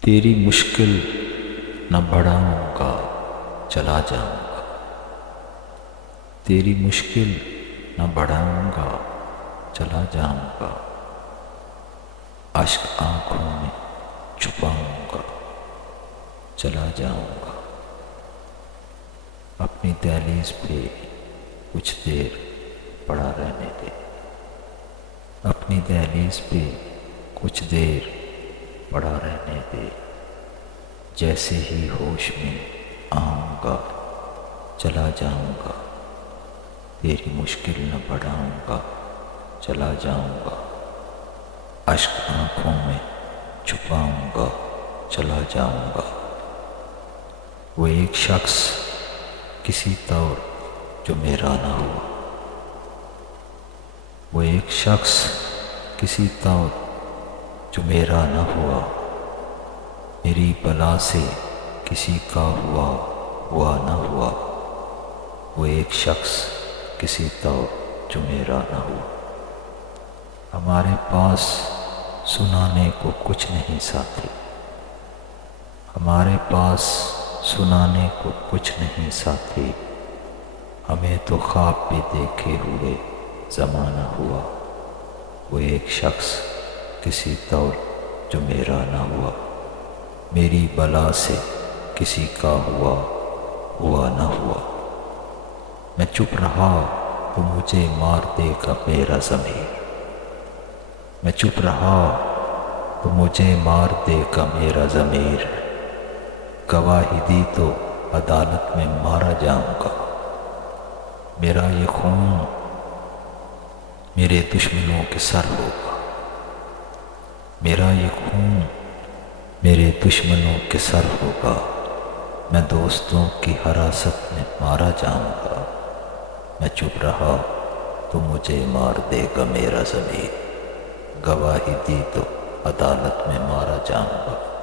تیری مشکل نہ بڑھاؤں گا، چلا جاؤں گا۔ تیری مشکل نہ بڑھاؤں گا، چلا جاؤں گا۔ اشک آنکھوں میں چھپاؤں گا، چلا جاؤں گا۔ اپنی دہلیز پہ کچھ دیر پڑا رہنے دے، اپنی دہلیز پہ کچھ دیر پڑا رہنے دے۔ جیسے ہی ہوش میں آؤں گا، چلا جاؤں گا۔ تیری مشکل نہ بڑھاؤں گا، چلا جاؤں گا۔ اشک آنکھوں میں چھپاؤں گا، چلا جاؤں گا۔ وہ ایک شخص کسی طور جو میرا نہ ہوا، وہ ایک شخص کسی طور جو میرا نہ ہوا۔ میری بلا سے کسی کا ہوا نہ ہوا۔ وہ ایک شخص کسی طور جو میرا نہ ہوا۔ ہمارے پاس سنانے کو کچھ نہیں ساتھی، ہمارے پاس سنانے کو کچھ نہیں ساتھی۔ ہمیں تو خواب بھی دیکھے ہوئے زمانہ ہوا۔ وہ ایک شخص کسی طور جو میرا نہ ہوا۔ میری بلا سے کسی کا ہوا نہ ہوا۔ میں چپ رہا تو مجھے مار دے گا میرا ضمیر۔ میں چپ رہا تو مجھے مار دے گا میرا ضمیر۔ گواہی دی تو عدالت میں مارا جاؤں گا۔ میرا یہ خون میرے دشمنوں کے سر ہوگا۔ میرا یہ خون میرے دشمنوں کے سر ہوگا۔ میں دوستوں کی حراست میں مارا جاؤں گا۔ میں چپ رہا تو مجھے مار دے گا میرا ضمیر۔ گواہی دی تو عدالت میں مارا جاؤں گا۔